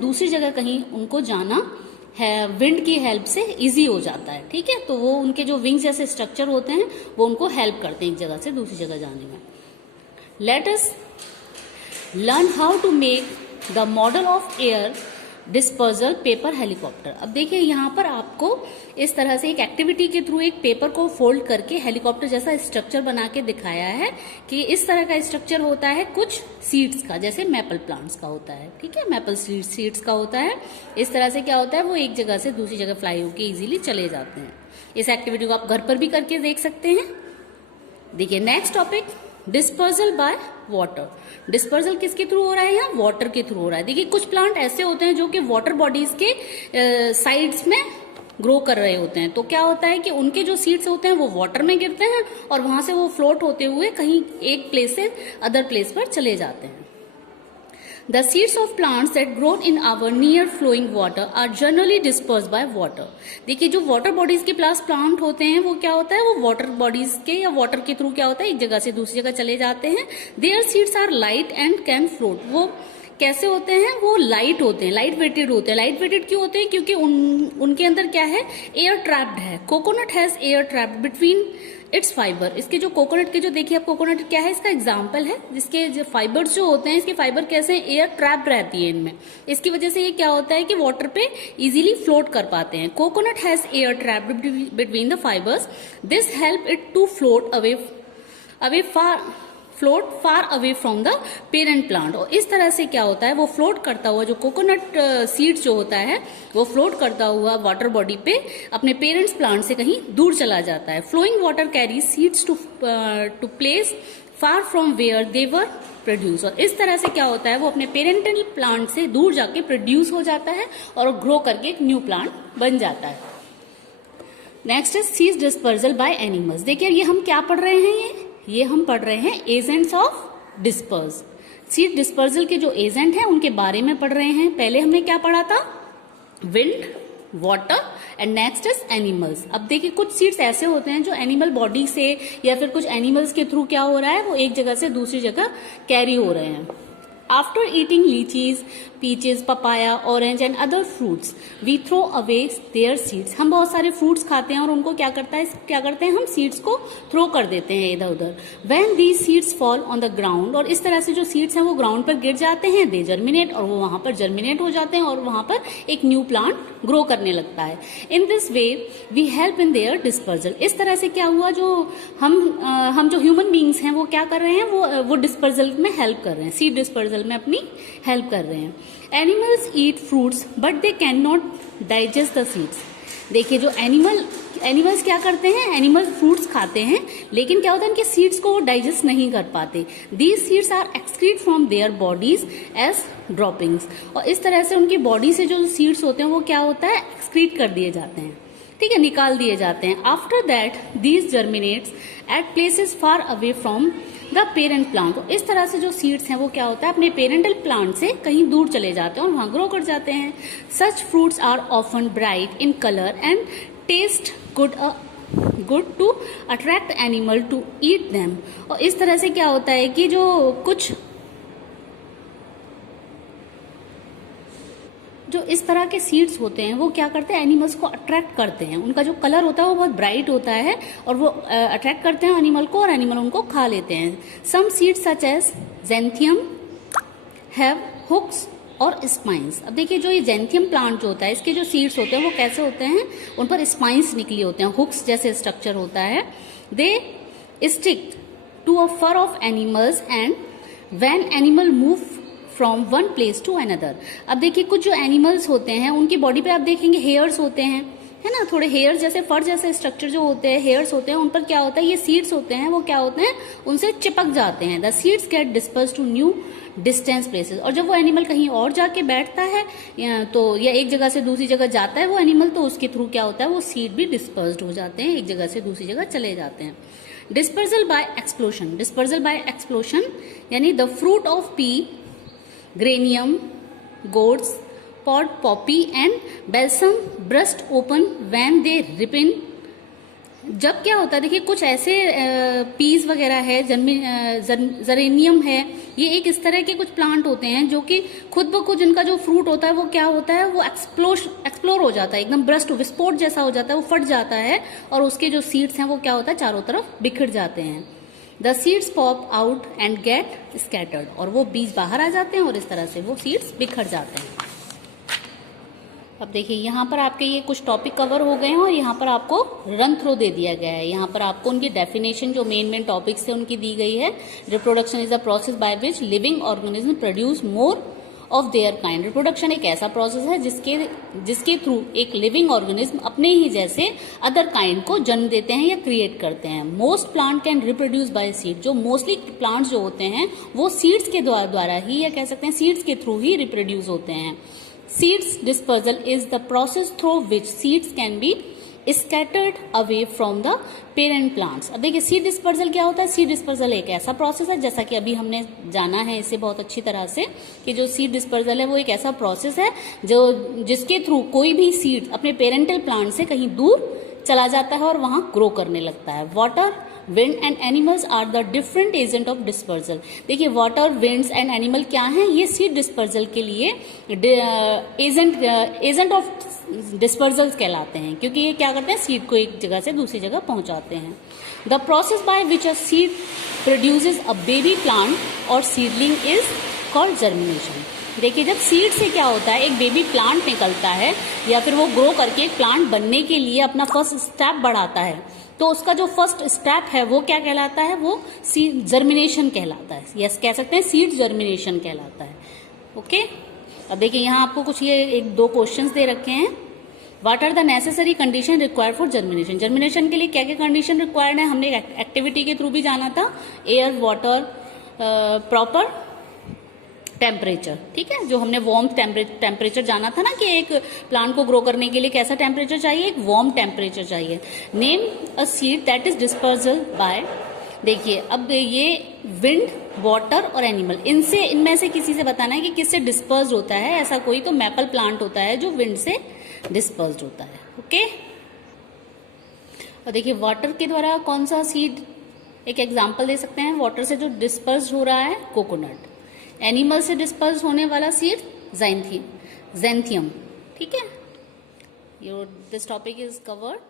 दूसरी जगह कहीं उनको जाना है विंड की हेल्प से इजी हो जाता है, ठीक है। तो वो उनके जो विंग्स जैसे स्ट्रक्चर होते हैं वो उनको हेल्प करते हैं एक जगह से दूसरी जगह जाने में। Let us learn how to make the model of air dispersal paper helicopter. अब देखिए यहाँ पर आपको इस तरह से एक एक्टिविटी के थ्रू एक पेपर को फोल्ड करके हेलीकॉप्टर जैसा स्ट्रक्चर बना के दिखाया है कि इस तरह का स्ट्रक्चर होता है कुछ सीड्स का, जैसे मैपल प्लांट्स का होता है, ठीक है, मैपल सीड्स का होता है। इस तरह से क्या होता है, वो एक जगह से दूसरी जगह फ्लाई होकर इजीली चले जाते हैं। इस एक्टिविटी को आप घर पर भी करके देख सकते हैं। देखिए next topic, dispersal by water. Dispersal किसके थ्रू हो रहा है, यहाँ वाटर के थ्रू हो रहा है। देखिए कुछ प्लांट ऐसे होते हैं जो कि वाटर बॉडीज के साइड्स में ग्रो कर रहे होते हैं। तो क्या होता है कि उनके जो सीड्स होते हैं वो वाटर में गिरते हैं और वहां से वो फ्लोट होते हुए कहीं एक प्लेस से अदर प्लेस पर चले जाते हैं। The seeds of plants that grown in our near flowing water are generally dispersed by water. देखिए जो वाटर बॉडीज के प्लास प्लांट होते हैं वो क्या होता है, वो वाटर बॉडीज के या वाटर के थ्रू क्या होता है एक जगह से दूसरी जगह चले जाते हैं। Their seeds are light and can float. वो कैसे होते हैं, वो लाइट होते हैं, लाइट वेटेड होते हैं। लाइट वेटेड क्यों होते हैं, क्योंकि उनके अंदर क्या है, एयर ट्रैप्ड है। Coconut has air trapped between its fibre. इसके जो कोकोनट के जो देखिए आप कोकोनट क्या है, इसका एग्जाम्पल है, जिसके जो फाइबर्स जो होते हैं इसके फाइबर कैसे एयर ट्रैप रहती है इनमें, इसकी वजह से ये क्या होता है कि वाटर पे इजीली फ्लोट कर पाते हैं। Coconut has air trap between the fibres, this help it to float far away from the parent plant. और इस तरह से क्या होता है, वो फ्लोट करता हुआ जो कोकोनट सीड जो होता है वो फ्लोट करता हुआ वाटर बॉडी पे अपने पेरेंट्स प्लांट से कहीं दूर चला जाता है। Flowing water carry seeds to place far from where they were produce. और इस तरह से क्या होता है, वो अपने पेरेंटल प्लांट से दूर जाके प्रोड्यूस हो जाता है और ग्रो करके एक न्यू प्लांट बन जाता है। Next is seed dispersal by animals. देखिए ये हम क्या पढ़ रहे हैं, ये हम पढ़ रहे हैं agents of disperse. Seed dispersal के जो एजेंट हैं उनके बारे में पढ़ रहे हैं। पहले हमने क्या पढ़ा था, wind, water and next is animals. अब देखिए कुछ सीड्स ऐसे होते हैं जो एनिमल बॉडी से या फिर कुछ एनिमल्स के थ्रू क्या हो रहा है, वो एक जगह से दूसरी जगह कैरी हो रहे हैं। After eating lychees, peaches, papaya, orange and other fruits, we throw away their seeds. हम बहुत सारे फ्रूट्स खाते हैं और उनको क्या करते हैं हम सीड्स को थ्रो कर देते हैं इधर उधर। When these seeds fall on the ground, और इस तरह से जो सीड्स हैं वो ग्राउंड पर गिर जाते हैं, they germinate, और वो वहां पर जर्मिनेट हो जाते हैं और वहां पर एक न्यू प्लांट ग्रो करने लगता है। In this way we help in their dispersal. इस तरह से क्या हुआ, जो हम जो ह्यूमन बींग्स हैं वो क्या कर रहे हैं, वो डिस्पर्जल में हेल्प कर रहे हैं, सीड डिस्पर्जल में अपनी हेल्प कर रहे हैं। Animals eat fruits but they can not digest the seeds. देखिए जो एनिमल्स क्या करते हैं, एनिमल्स फ्रूट्स खाते हैं लेकिन क्या होता है, इनके सीड्स को वो डाइजेस्ट नहीं कर पाते। These seeds are excrete from their bodies as droppings. और इस तरह से उनकी बॉडी से जो सीड्स होते हैं वो क्या होता है, एक्सक्रीट कर दिए जाते हैं, ठीक है, निकाल दिए जाते हैं। After that these germinates at places far away from the parent plant. इस तरह से जो सीड्स हैं वो क्या होता है, अपने पेरेंटल प्लांट से कहीं दूर चले जाते हैं और वहां ग्रो कर जाते हैं। Such fruits are often bright in colour and taste good to attract animal to eat them. और इस तरह से क्या होता है कि जो इस तरह के सीड्स होते हैं वो क्या करते हैं, एनिमल्स को अट्रैक्ट करते हैं। उनका जो कलर होता है वो बहुत ब्राइट होता है और वो अट्रैक्ट करते हैं एनिमल को और एनिमल उनको खा लेते हैं। Some seeds such as xanthium have hooks और स्पाइंस। अब देखिए जो ये ज़ैंथियम प्लांट जो होता है इसके जो सीड्स होते हैं वो कैसे होते हैं, उन पर स्पाइंस निकली होते हैं, हुक्स जैसे स्ट्रक्चर होता है। They stick to a fur of animals and when animal move from one place to another. अब देखिए कुछ जो एनिमल्स होते हैं उनकी बॉडी पे आप देखेंगे हेयर्स होते हैं, है ना, थोड़े हेयर्स जैसे फर जैसे स्ट्रक्चर जो होते हैं, हेयर्स होते हैं, उन पर क्या होता है, ये सीड्स होते हैं वो क्या होते हैं, उनसे चिपक जाते हैं। The seeds get disperse to new distance places. और जब वो एनिमल कहीं और जाके बैठता है तो या एक जगह से दूसरी जगह जाता है वो एनिमल, तो उसके थ्रू क्या होता है, वो सीड भी डिस्पर्स्ड हो जाते हैं, एक जगह से दूसरी जगह चले जाते हैं। Dispersal by explosion. Dispersal by explosion यानी the fruit of pea, geranium, gourds, pod, poppy and balsam burst open when they ripen जब क्या होता है, देखिए कुछ ऐसे पीस वगैरह है, जरेनियम है, ये एक इस तरह के कुछ प्लांट होते हैं जो कि खुद ब खुद इनका जो फ्रूट होता है वो क्या होता है, वो एक्सप्लोर हो जाता है, एकदम ब्रस्ट विस्फोट जैसा हो जाता है, वो फट जाता है और उसके जो सीड्स हैं वो क्या होता है, चारों तरफ बिखर जाते हैं। The seeds pop out and get scattered, और वो बीज बाहर आ जाते हैं और इस तरह से वो सीड्स बिखर जाते हैं। अब देखिए यहाँ पर आपके ये कुछ टॉपिक कवर हो गए हैं और यहाँ पर आपको रन थ्रो दे दिया गया है। यहाँ पर आपको उनकी डेफिनेशन जो मेन टॉपिक्स है उनकी दी गई है। Reproduction is the process by which living organism produce more of their kind. Reproduction एक ऐसा प्रोसेस है जिसके थ्रू एक लिविंग ऑर्गेनिज्म अपने ही जैसे अदर काइंड को जन्म देते हैं या क्रिएट करते हैं। Most plant can reproduce by seed, जो मोस्टली प्लांट्स जो होते हैं वो सीड्स के द्वारा ही, या कह सकते हैं सीड्स के थ्रू ही रिप्रोड्यूस होते हैं। Seeds dispersal is the process through which seeds can be scattered away from the parent plants। अब देखिए सीड डिस्पर्सल क्या होता है। सीड डिस्पर्सल एक ऐसा प्रोसेस है, जैसा कि अभी हमने जाना है इसे बहुत अच्छी तरह से, कि जो सीड डिस्पर्सल है वो एक ऐसा प्रोसेस है जिसके थ्रू कोई भी सीड अपने पेरेंटल प्लांट से कहीं दूर चला जाता है और वहां ग्रो करने लगता है। Water, wind and animals are the different agent of dispersal. देखिए वाटर, विंड्स एंड एनिमल क्या हैं, ये सीड डिस्पर्सल के लिए एजेंट ऑफ डिस्पर्सल कहलाते हैं, क्योंकि ये क्या करते हैं, सीड को एक जगह से दूसरी जगह पहुंचाते हैं। The process by which a seed produces a baby plant और सीडलिंग इज कॉल्ड जर्मिनेशन। देखिए जब सीड से क्या होता है, एक बेबी प्लांट निकलता है या फिर वो ग्रो करके एक प्लांट बनने के लिए अपना फर्स्ट स्टेप बढ़ाता है, तो उसका जो फर्स्ट स्टेप है वो क्या कहलाता है, वो सीड जर्मिनेशन कहलाता है। यस, कह सकते हैं सीड जर्मिनेशन कहलाता है। ओके, अब देखिए यहाँ आपको कुछ ये एक दो क्वेश्चंस दे रखे हैं। What are the necessary condition required for germination. Germination के लिए क्या क्या कंडीशन रिक्वायर्ड है, हमने एक्टिविटी के थ्रू भी जाना था। एयर, वाटर, प्रॉपर टेम्परेचर, ठीक है, जो हमने वार्म टेम्परेचर जाना था ना, कि एक प्लांट को ग्रो करने के लिए कैसा टेम्परेचर चाहिए, एक वार्म टेम्परेचर चाहिए। Name a seed that is dispersal by, देखिए अब ये विंड, वाटर और एनिमल, इनमें से किसी से बताना है कि किससे डिस्पर्स होता है। ऐसा कोई तो मैपल प्लांट होता है जो विंड से डिस्पर्स होता है। ओके, और देखिए वाटर के द्वारा कौन सा सीड, एक एग्जाम्पल दे सकते हैं। वाटर से जो डिस्पर्स हो रहा है, कोकोनट। एनिमल से डिस्पर्स होने वाला सीड, ज़ैंथियम। ठीक है, दिस टॉपिक इज कवर्ड।